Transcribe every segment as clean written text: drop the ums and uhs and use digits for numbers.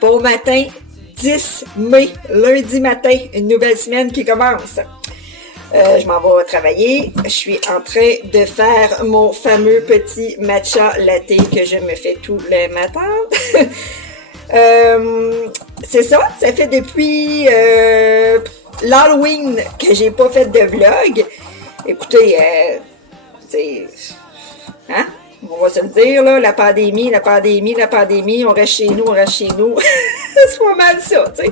Bon matin, 10 mai, lundi matin, une nouvelle semaine qui commence. Je m'en vais travailler. Je suis en train de faire mon fameux petit matcha latte que je me fais tous les matins. C'est ça fait depuis l'Halloween que j'ai pas fait de vlog. Écoutez, hein? On va se le dire, là, la pandémie, on reste chez nous. C'est pas mal ça, tu sais.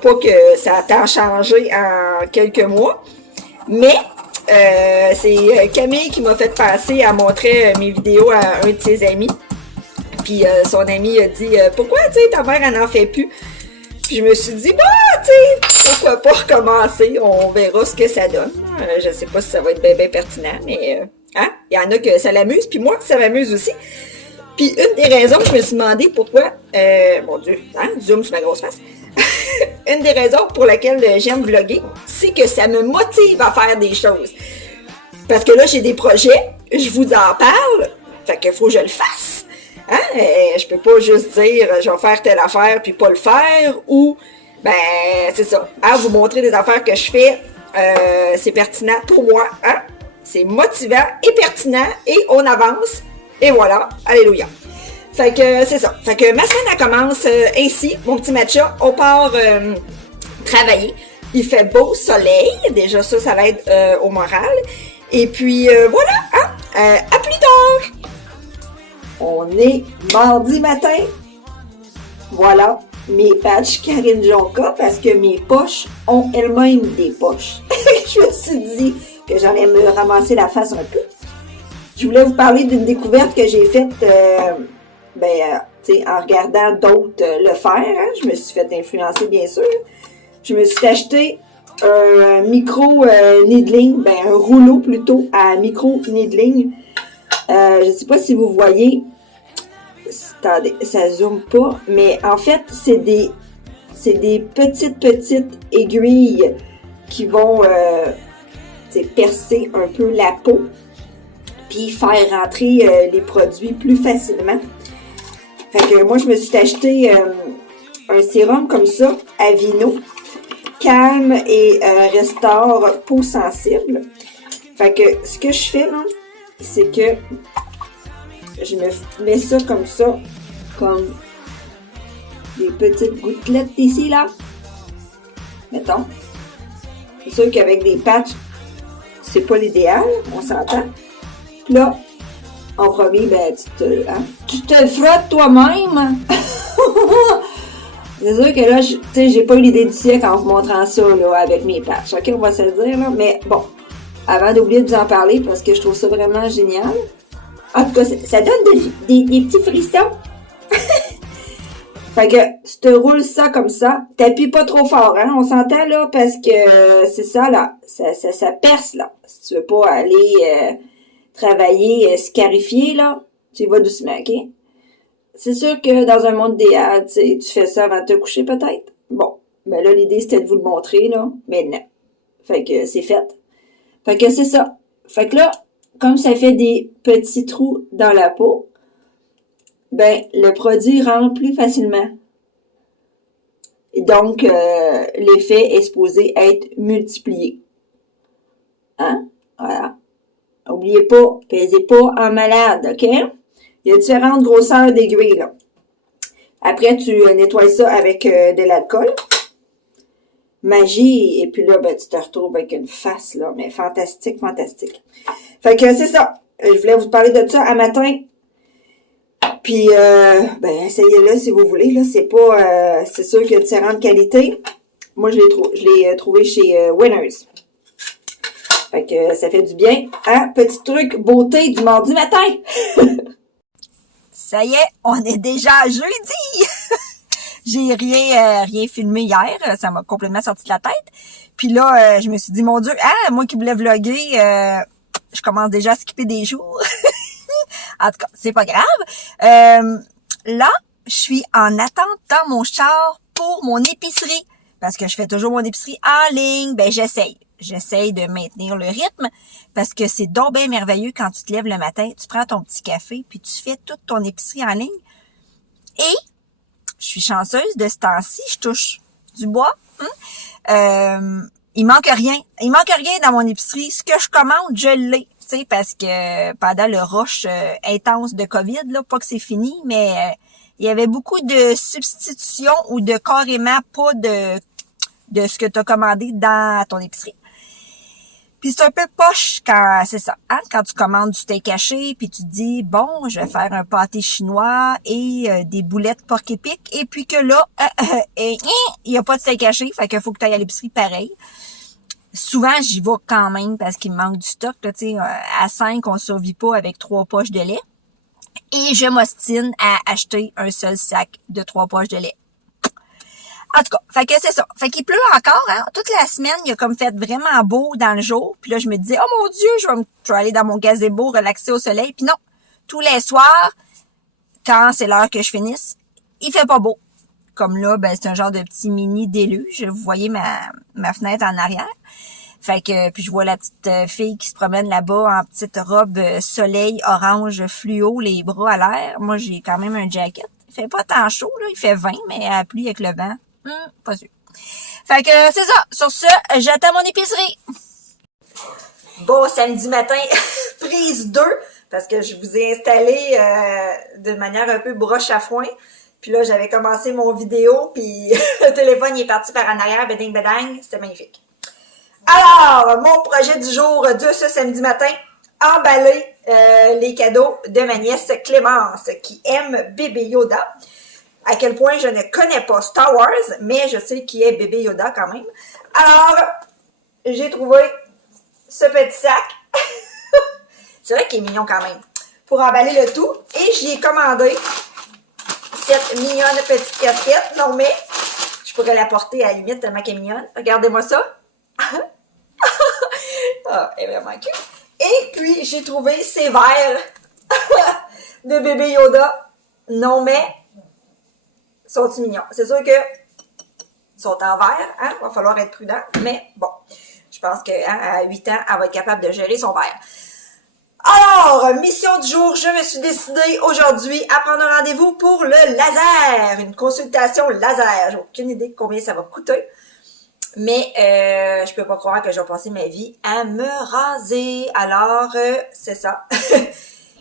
Pas que ça a tant changé en quelques mois. Mais, c'est Camille qui m'a fait passer à montrer mes vidéos à un de ses amis. Puis son ami a dit « Pourquoi, tu sais, ta mère, elle n'en fait plus? » Puis je me suis dit « Bah, tu sais, pourquoi pas recommencer? On verra ce que ça donne. Je sais pas si ça va être bien pertinent, mais... Hein? Il y en a que ça l'amuse, puis moi, ça m'amuse aussi. Puis une des raisons que je me suis demandé pourquoi... mon Dieu, hein? Zoom sur ma grosse face. Une des raisons pour laquelle j'aime vlogger, c'est que ça me motive à faire des choses. Parce que là, j'ai des projets, je vous en parle, fait qu'il faut que je le fasse. Hein? Je peux pas juste dire je vais faire telle affaire puis pas le faire, ou ben c'est ça. Hein? Vous montrer des affaires que je fais, c'est pertinent pour moi. Hein? C'est motivant et pertinent et on avance. Et voilà, alléluia. Fait que c'est ça. Fait que ma semaine elle commence ainsi, mon petit matcha. On part travailler. Il fait beau soleil. Déjà ça l'aide au moral. Et puis voilà, hein? À plus tard! On est mardi matin. Voilà, mes patchs Karine Jonca parce que mes poches ont elles-mêmes des poches. Je me suis dit que j'allais me ramasser la face un peu. Je voulais vous parler d'une découverte que j'ai faite en regardant d'autres le faire. Hein? Je me suis fait influencer, bien sûr. Je me suis acheté un micro needling, un rouleau plutôt à micro needling. Je ne sais pas si vous voyez. Attendez, ça zoome pas. Mais en fait, c'est des petites aiguilles qui vont percer un peu la peau puis faire rentrer les produits plus facilement. Fait que moi, je me suis acheté un sérum comme ça, Aveeno, calme et restaure peau sensible. Fait que ce que je fais là, c'est que je me mets ça comme des petites gouttelettes ici là. Mettons. C'est sûr qu'avec des patchs, c'est pas l'idéal, on s'entend. Là, en premier, tu te le frottes toi-même. C'est sûr que là, j'ai pas eu l'idée du siècle en vous montrant ça là, avec mes patchs. Ok, on va se le dire, là. Mais bon, avant d'oublier de vous en parler, parce que je trouve ça vraiment génial. En tout cas, ça donne des petits frissons. Fait que tu te roules ça comme ça. T'appuies pas trop fort, hein? On s'entend, là, parce que c'est ça, là. Ça perce, là. Si tu veux pas aller travailler scarifié, là, tu y vas doucement, OK? C'est sûr que dans un monde idéal, tu fais ça avant de te coucher, peut-être. Bon. Ben là, l'idée, c'était de vous le montrer, là. Mais non. Fait que c'est fait. Fait que c'est ça. Fait que là, comme ça fait des petits trous dans la peau, ben, le produit rentre plus facilement. Et donc, l'effet est supposé être multiplié. Hein? Voilà. N'oubliez pas, pesez pas en malade, OK? Il y a différentes grosseurs d'aiguilles, là. Après, tu nettoies ça avec de l'alcool. Magie, et puis là, ben, tu te retrouves avec une face, là, mais fantastique. Fait que c'est ça. Je voulais vous parler de ça un matin. Puis, essayez-le si vous voulez, là. C'est pas, c'est sûr qu'il y a différentes qualités. Moi, je l'ai trouvé chez Winners. Fait que ça fait du bien. Hein? Petit truc beauté du mardi matin. Ça y est, on est déjà jeudi. J'ai rien filmé hier, ça m'a complètement sorti de la tête. Puis là, je me suis dit, mon Dieu, moi qui voulais vlogger, je commence déjà à skipper des jours. En tout cas, c'est pas grave. Là, je suis en attente dans mon char pour mon épicerie. Parce que je fais toujours mon épicerie en ligne. Ben, j'essaye de maintenir le rythme. Parce que c'est donc bien merveilleux quand tu te lèves le matin, tu prends ton petit café, puis tu fais toute ton épicerie en ligne. Et je suis chanceuse de ce temps-ci, je touche du bois. Il manque rien. Il manque rien dans mon épicerie. Ce que je commande, je l'ai. Tu sais, parce que pendant le rush intense de COVID, là, pas que c'est fini, mais il y avait beaucoup de substitutions ou de carrément pas de ce que tu as commandé dans ton épicerie. Puis c'est un peu poche quand c'est ça, hein, quand tu commandes du steak haché, puis tu te dis bon, je vais faire un pâté chinois et des boulettes porc épic, et puis que là, il y a pas de steak haché, fait qu'il faut que tu ailles à l'épicerie pareil. Souvent, j'y vais quand même parce qu'il me manque du stock. Là, tu sais, à 5, on survit pas avec 3 poches de lait. Et je m'ostine à acheter un seul sac de 3 poches de lait. En tout cas, fait que c'est ça. Fait qu'il pleut encore, hein. Toute la semaine, il a comme fait vraiment beau dans le jour. Puis là, je me disais, oh mon Dieu, je vais aller dans mon gazebo relaxer au soleil. Puis non, tous les soirs, quand c'est l'heure que je finisse, il fait pas beau. Comme là, ben c'est un genre de petit mini déluge. Vous voyez ma fenêtre en arrière. Fait que puis je vois la petite fille qui se promène là-bas en petite robe soleil orange fluo, les bras à l'air. Moi, j'ai quand même un jacket. Il fait pas tant chaud, là. Il fait 20, mais à la pluie avec le vent, pas sûr. Fait que c'est ça. Sur ce, j'attends mon épicerie. Bon, samedi matin, prise 2, parce que je vous ai installé de manière un peu broche à foin. Puis là, j'avais commencé mon vidéo, puis le téléphone il est parti par en arrière, beding bedang, c'était magnifique. Alors, mon projet du jour de ce samedi matin, emballer les cadeaux de ma nièce Clémence, qui aime Bébé Yoda. À quel point je ne connais pas Star Wars, mais je sais qui est Bébé Yoda quand même. Alors, j'ai trouvé ce petit sac. C'est vrai qu'il est mignon quand même. Pour emballer le tout, et j'y ai commandé cette mignonne petite casquette. Non, mais je pourrais la porter à la limite tellement qu'elle est mignonne. Regardez-moi ça. Ah, elle est vraiment cute. Et puis, j'ai trouvé ces verres de Bébé Yoda. Non, mais sont-ils mignons? C'est sûr que ils sont en verre, hein? Va falloir être prudent. Mais bon, je pense qu'à 8 ans, elle va être capable de gérer son verre. Alors, mission du jour, je me suis décidée aujourd'hui à prendre un rendez-vous pour le laser, une consultation laser. J'ai aucune idée de combien ça va coûter, mais je peux pas croire que je vais passer ma vie à me raser. Alors, c'est ça.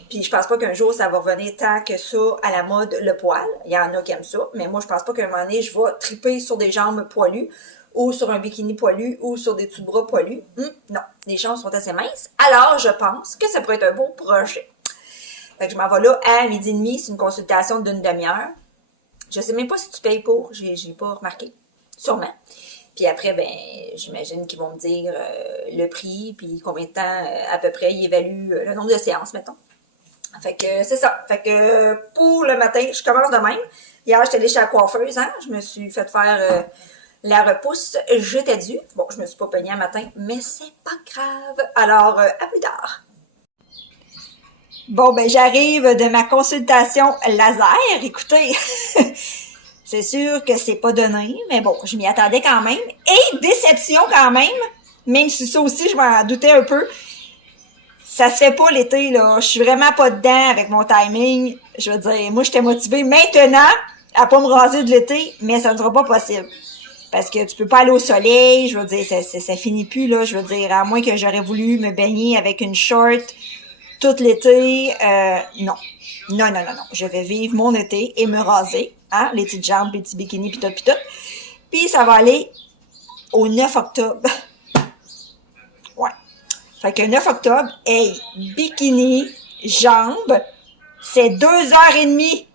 Puis je pense pas qu'un jour ça va revenir tant que ça à la mode le poil. Il y en a qui aiment ça, mais moi je pense pas qu'à un moment donné je vais triper sur des jambes poilues, ou sur un bikini poilu, ou sur des dessous-de-bras poilus. Non, les jambes sont assez minces. Alors, je pense que ça pourrait être un beau projet. Fait que je m'en vais là à 12h30. C'est une consultation d'une demi-heure. Je sais même pas si tu payes pour. J'ai pas remarqué. Sûrement. Puis après, ben, j'imagine qu'ils vont me dire le prix, puis combien de temps à peu près ils évaluent le nombre de séances, mettons. Fait que c'est ça. Fait que pour le matin, je commence de même. Hier, j'étais allée chez la coiffeuse, hein. Je me suis fait faire... la repousse, j'étais due. Bon, je me suis pas peignée un matin, mais c'est pas grave. Alors, à plus tard. Bon, ben j'arrive de ma consultation laser. Écoutez, c'est sûr que c'est pas donné, mais bon, je m'y attendais quand même. Et déception quand même si ça aussi, je m'en doutais un peu. Ça se fait pas l'été, là. Je suis vraiment pas dedans avec mon timing. Je veux dire, moi, j'étais motivée maintenant à pas me raser de l'été, mais ça ne sera pas possible. Parce que tu peux pas aller au soleil, je veux dire, ça finit plus, là, je veux dire, à moins que j'aurais voulu me baigner avec une short tout l'été, non. Non. Je vais vivre mon été et me raser, hein, les petites jambes, les petits bikinis, pis tout. Puis ça va aller au 9 octobre. Ouais. Fait que 9 octobre, hey, bikini, jambes, c'est 2h30.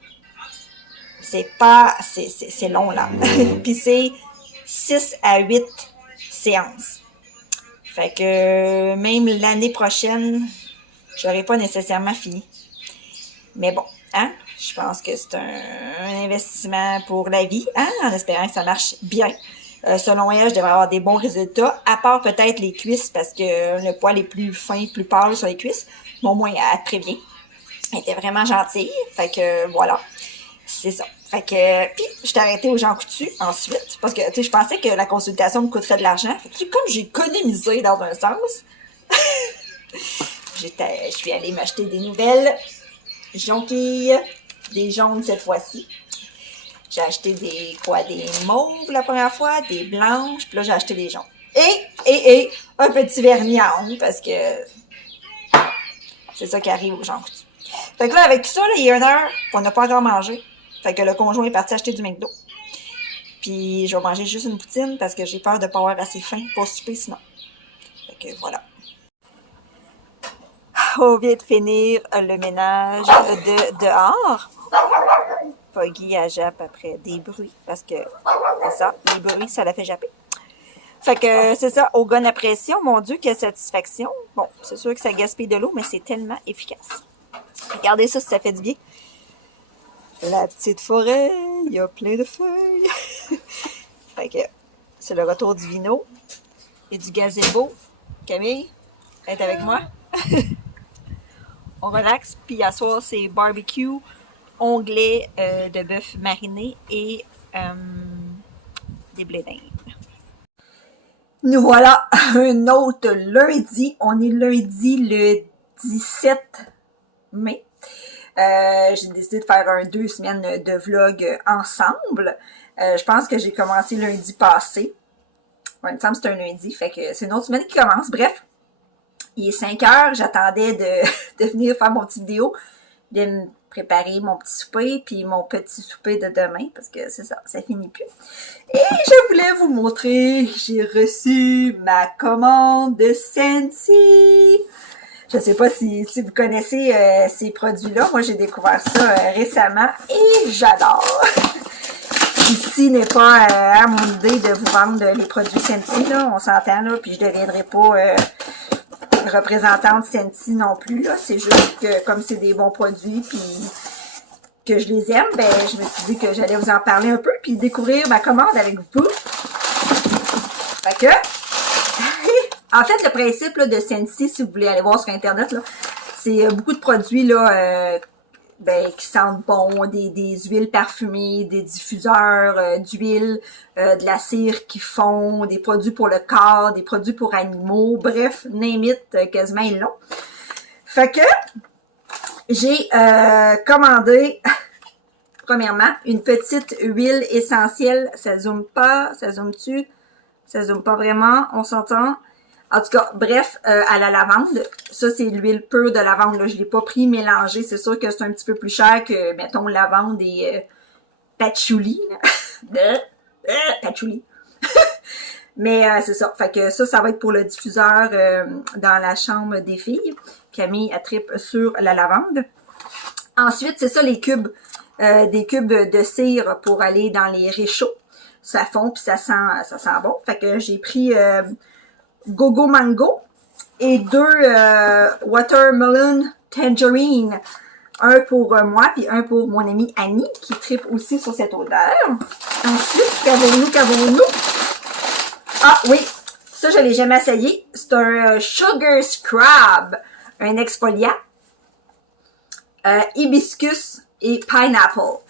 C'est long, là. Puis c'est 6 à 8 séances. Fait que même l'année prochaine, j'aurai pas nécessairement fini. Mais bon, hein, je pense que c'est un investissement pour la vie, hein, en espérant que ça marche bien. Selon elle, je devrais avoir des bons résultats, à part peut-être les cuisses, parce que le poil est plus fin, plus pâle sur les cuisses. Mais au moins, elle prévient. Elle était vraiment gentille. Fait que voilà. C'est ça. Fait que, puis, je t'ai arrêté aux gens coutus ensuite, parce que, tu sais, je pensais que la consultation me coûterait de l'argent. Fait que, comme j'ai économisé dans un sens, je suis allée m'acheter des nouvelles jonquilles. des jaunes cette fois-ci. J'ai acheté des mauves la première fois, des blanches, puis là, j'ai acheté des jaunes. Et un petit vernis à ongles, parce que c'est ça qui arrive aux gens coutus. Fait que là, avec tout ça, là, il y a 1 heure, on n'a pas encore mangé. Fait que le conjoint est parti acheter du McDo. Puis je vais manger juste une poutine parce que j'ai peur de pas avoir assez faim pour souper sinon. Fait que voilà. On vient de finir le ménage de dehors. Poggy a jappe après des bruits parce que c'est ça, les bruits, ça la fait japper. Fait que c'est ça, au gun à pression, mon Dieu, quelle satisfaction. Bon, c'est sûr que ça gaspille de l'eau, mais c'est tellement efficace. Regardez ça si ça fait du bien. La petite forêt, il y a plein de feuilles. Fait que c'est le retour du vino et du gazebo. Camille, est avec moi. On relaxe, puis à soir, c'est barbecue, onglet de bœuf mariné et des blés d'Inde. Nous voilà un autre lundi. On est lundi le 17 mai. J'ai décidé de faire 2 semaines de vlog ensemble. Je pense que j'ai commencé lundi passé. Ouais, il me semble que c'est un lundi, fait que c'est une autre semaine qui commence. Bref, il est 5 heures, j'attendais de venir faire mon petite vidéo, de me préparer mon petit souper, puis mon petit souper de demain, parce que c'est ça, ça finit plus. Et je voulais vous montrer, j'ai reçu ma commande de Scentsy. Je sais pas si vous connaissez ces produits-là. Moi, j'ai découvert ça récemment et j'adore. Ici n'est pas à mon idée de vous vendre les produits Scentsy, là. On s'entend, là, puis je ne deviendrai pas représentante Scentsy non plus, là. C'est juste que, comme c'est des bons produits, puis que je les aime, ben, je me suis dit que j'allais vous en parler un peu, puis découvrir ma commande avec vous. Fait que... En fait, le principe là, de Scentsy, si vous voulez aller voir sur Internet, là, c'est beaucoup de produits là, qui sentent bon, des huiles parfumées, des diffuseurs d'huile, de la cire qui fond, des produits pour le corps, des produits pour animaux, bref, name it, quasiment ils l'ont. Fait que j'ai commandé, premièrement, une petite huile essentielle. Ça zoome pas, ça zoome-tu? Ça zoome pas vraiment, on s'entend? En tout cas, bref, à la lavande. Ça, c'est l'huile pure de lavande. Là. Je l'ai pas pris mélangé. C'est sûr que c'est un petit peu plus cher que, mettons, lavande et patchouli. Patchouli. Mais c'est ça. Fait que ça va être pour le diffuseur dans la chambre des filles. Camille, elle tripe sur la lavande. Ensuite, c'est ça, les cubes. Des cubes de cire pour aller dans les réchauds. Ça fond, puis ça sent bon. Fait que j'ai pris... Gogo Mango et 2 Watermelon Tangerine. Un pour moi, puis un pour mon amie Annie, qui tripe aussi sur cette odeur. Ensuite, qu'avons-nous? Ah oui, ça je l'ai jamais essayé. C'est un Sugar Scrub, un exfoliant. Hibiscus et Pineapple.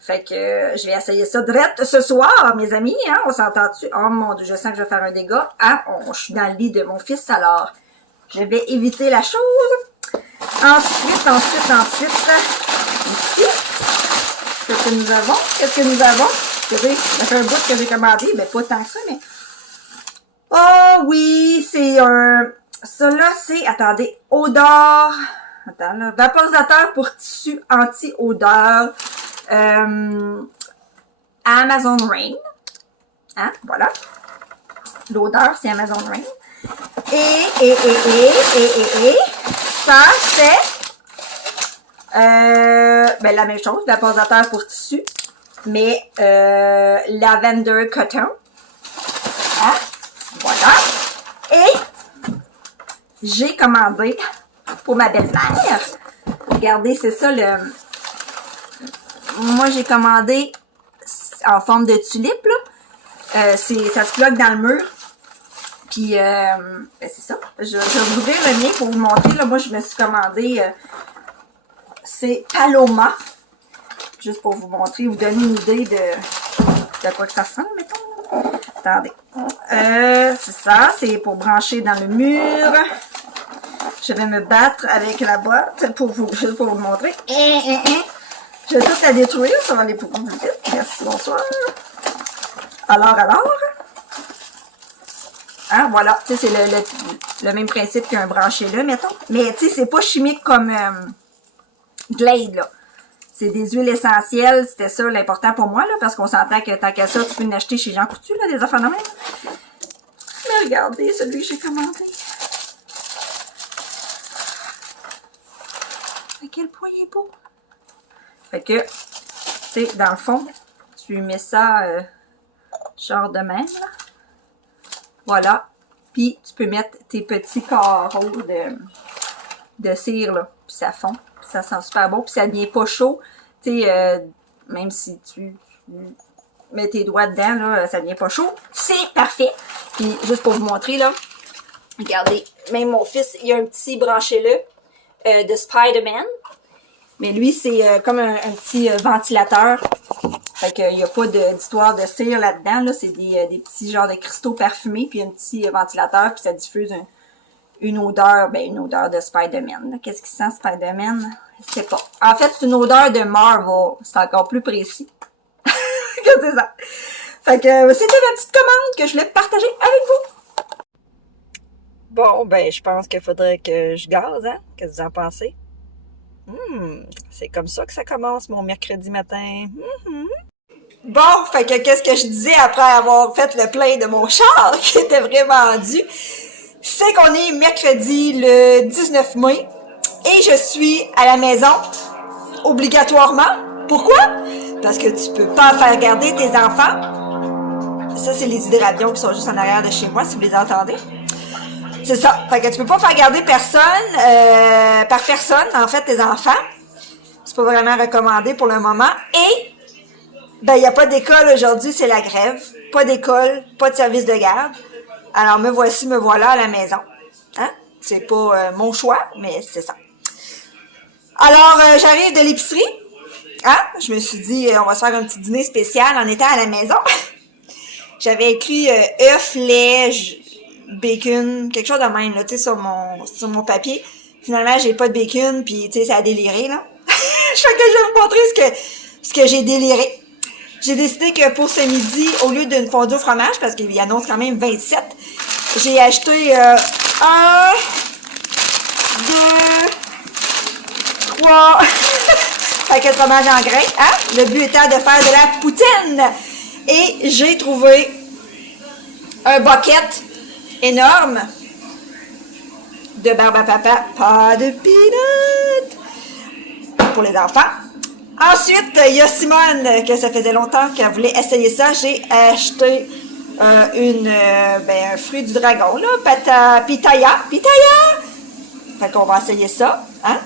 Fait que je vais essayer ça direct ce soir, mes amis. Hein, on s'entend-tu? Oh mon Dieu, je sens que je vais faire un dégât. Hein? Je suis dans le lit de mon fils, alors je vais éviter la chose. Ensuite, ici, qu'est-ce que nous avons? Écoutez, ça fait un bout que j'ai commandé, mais pas tant que ça, mais... Oh oui, c'est un... Ça là, c'est... Attendez, odeur... Attends, là. Vaporisateur pour tissu anti-odeur. Amazon Rain. Hein, voilà. L'odeur, c'est Amazon Rain. Et ça, c'est la même chose, vaporisateur pour tissu, mais Lavender Cotton. Hein, voilà. Et j'ai commandé pour ma belle-mère. Regardez, c'est ça le... Moi, j'ai commandé en forme de tulipe, là. Ça se plug dans le mur. Puis, c'est ça. Je vais vous ouvrir le mien pour vous montrer. Là, moi, je me suis commandé... c'est Paloma. Juste pour vous montrer, vous donner une idée de quoi que ça ressemble, mettons. Attendez. C'est ça. C'est pour brancher dans le mur. Je vais me battre avec la boîte juste pour vous montrer. Je vais tout la détruire, ça va aller beaucoup plus vite. Merci, bonsoir. Alors. Hein, voilà. Tu sais, c'est le même principe qu'un branchet là, mettons. Mais tu sais, c'est pas chimique comme Glade, là. C'est des huiles essentielles. C'était ça l'important pour moi, là, parce qu'on s'entend que tant qu'à ça, tu peux en acheter chez Jean Coutu, là, des affaires de même. Mais regardez celui que j'ai commandé. À quel point il est beau. Fait que, tu sais, dans le fond, tu mets ça genre de même, là. Voilà. Puis, tu peux mettre tes petits carreaux de cire, là. Puis ça fond. Puis ça sent super beau. Puis ça devient pas chaud. Tu sais, même si tu mets tes doigts dedans, là, ça devient pas chaud. C'est parfait. Puis, juste pour vous montrer, là. Regardez. Même mon fils, il y a un petit branchet là de Spider-Man. Mais lui, c'est comme un petit ventilateur. Fait qu'il n'y a pas d'histoire de cire là-dedans. Là. C'est des petits genres de cristaux parfumés, puis un petit ventilateur, puis ça diffuse une odeur de Spider-Man. Qu'est-ce qui sent Spider-Man? Je sais pas. En fait, c'est une odeur de Marvel. C'est encore plus précis. Que c'est ça. Fait que c'était ma petite commande que je voulais partager avec vous. Bon, ben, je pense qu'il faudrait que je gaze, hein? Qu'est-ce que vous en pensez? C'est comme ça que ça commence mon mercredi matin. Bon, fait que qu'est-ce que je disais après avoir fait le plein de mon char qui était vraiment dû? C'est qu'on est mercredi le 19 mai et je suis à la maison obligatoirement. Pourquoi? Parce que tu peux pas faire garder tes enfants. Ça, c'est les hydravions qui sont juste en arrière de chez moi, si vous les entendez. C'est ça. Fait que tu peux pas faire garder par personne, en fait, tes enfants. C'est pas vraiment recommandé pour le moment. Et, ben, il n'y a pas d'école aujourd'hui, c'est la grève. Pas d'école, pas de service de garde. Alors, me voilà à la maison. Hein? C'est pas mon choix, mais c'est ça. Alors, j'arrive de l'épicerie. Hein? Je me suis dit, on va se faire un petit dîner spécial en étant à la maison. J'avais écrit œufs, lait, bacon, quelque chose de même, là, tu sais, sur mon papier. Finalement, j'ai pas de bacon, puis tu sais, ça a déliré, là. Je fais que je vais vous montrer ce que j'ai déliré. J'ai décidé que pour ce midi, au lieu d'une fondue au fromage, parce qu'il annonce quand même 27, j'ai acheté 1, 2, 3 paquets de fromage en grains, hein? Le but étant de faire de la poutine. Et j'ai trouvé un bucket énorme de barbe à papa, pas de peanut pour les enfants. Ensuite, il y a Simone, que ça faisait longtemps qu'elle voulait essayer ça. J'ai acheté un fruit du dragon, là, pitaya. Fait qu'on va essayer ça, hein.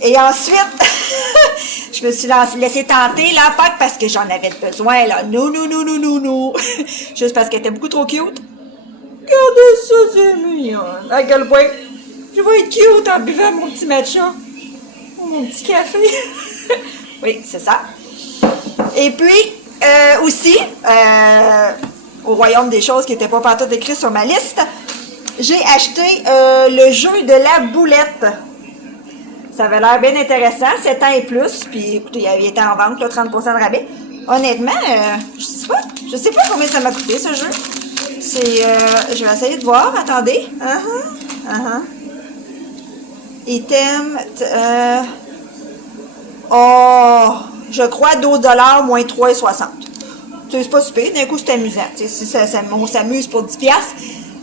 Et ensuite, je me suis laissé tenter la Pâques parce que j'en avais besoin, là. Non. Juste parce qu'elle était beaucoup trop cute. Regardez ça, c'est mignon. À quel point je vais être cute en buvant mon petit matcha. Ou mon petit café. Oui, c'est ça. Et puis, aussi, au royaume des choses qui n'étaient pas partout écrites sur ma liste, j'ai acheté le jeu de la boulette. Ça avait l'air bien intéressant, 7 ans et plus. Puis, écoutez, il avait été en vente, là, 30% de rabais. Honnêtement, je sais pas combien ça m'a coûté, ce jeu. Je vais essayer de voir, attendez. Item, je crois 12$ moins 3,60. C'est pas super, d'un coup c'est amusant. Si on s'amuse pour 10$,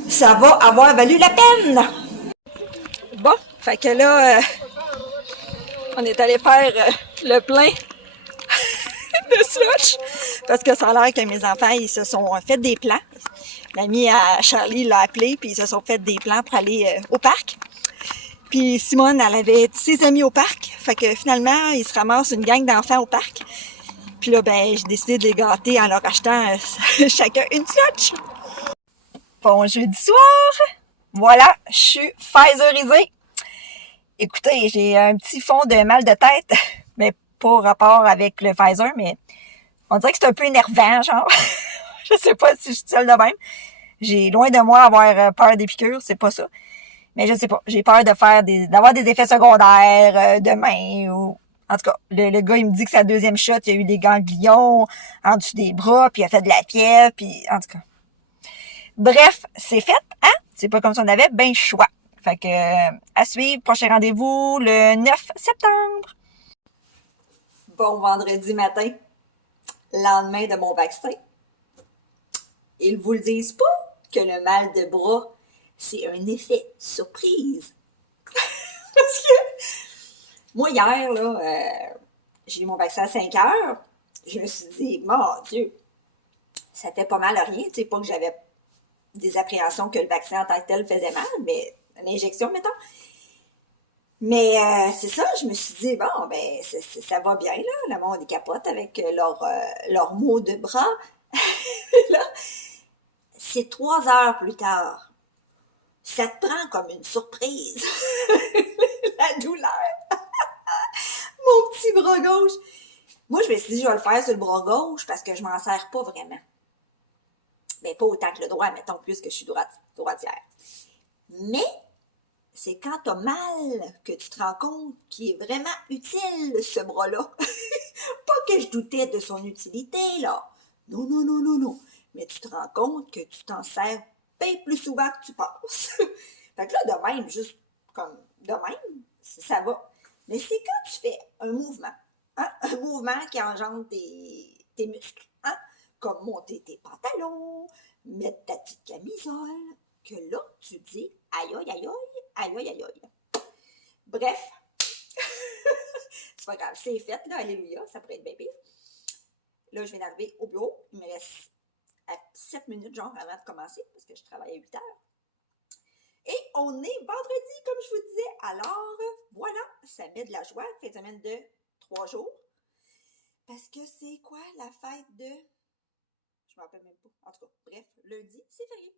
ça va avoir valu la peine. Bon, fait que là, on est allé faire le plein de slush. Parce que ça a l'air que mes enfants, ils se sont fait des plans. L'ami à Charlie l'a appelé, puis ils se sont fait des plans pour aller au parc. Puis Simone, elle avait ses amis au parc. Fait que finalement, ils se ramassent une gang d'enfants au parc. Puis là, ben, j'ai décidé de les gâter en leur achetant chacun une slush. Bon jeudi soir! Voilà, je suis Pfizerisée. Écoutez, j'ai un petit fond de mal de tête, mais pas rapport avec le Pfizer, mais on dirait que c'est un peu énervant, genre. Je sais pas si je suis seule de même. J'ai loin de moi avoir peur des piqûres, c'est pas ça. Mais je sais pas, j'ai peur d'avoir des effets secondaires demain ou En tout cas, le gars, il me dit que sa deuxième shot, il a eu des ganglions en dessous des bras, puis il a fait de la fièvre, puis en tout cas. Bref, c'est fait, hein? C'est pas comme si on avait ben choix. Fait que, à suivre, prochain rendez-vous le 9 septembre. Bon vendredi matin, lendemain de mon vaccin. Ils vous le disent pas que le mal de bras, c'est un effet surprise. Parce que moi, hier, là, j'ai eu mon vaccin à 5 heures. Je me suis dit, mon Dieu, ça fait pas mal à rien. Tu sais, pas que j'avais des appréhensions que le vaccin en tant que tel faisait mal, mais l'injection, mettons. Mais c'est ça, je me suis dit, bon, ben, ça va bien, là. Le monde est capote avec leur mot de bras. Là, c'est 3 heures plus tard. Ça te prend comme une surprise. La douleur. Mon petit bras gauche. Moi, je me suis dit, je vais le faire sur le bras gauche parce que je m'en sers pas vraiment. Mais pas autant que le droit, mettons, plus que je suis droitière. Mais c'est quand t'as mal que tu te rends compte qu'il est vraiment utile, ce bras-là. Pas que je doutais de son utilité, là. Non, non, non, non, non. Mais tu te rends compte que tu t'en sers bien plus souvent que tu penses. Fait que là, de même, juste comme de même, ça va. Mais c'est quand tu fais un mouvement, hein? Un mouvement qui engendre tes muscles, hein? Comme monter tes pantalons, mettre ta petite camisole, que là, tu dis aïe, aïe, aïe, aïe, aïe, aïe, aïe. Bref, c'est pas grave, c'est fait, là, alléluia, ça pourrait être bien pire. Là, je viens d'arriver au bureau, il me reste 7 minutes, genre, avant de commencer, parce que je travaille à 8 heures. Et on est vendredi, comme je vous disais. Alors, voilà, ça met de la joie. Fin de semaine de 3 jours. Parce que c'est quoi la fête de... Je m'en rappelle même pas. En tout cas, bref, lundi, c'est férié.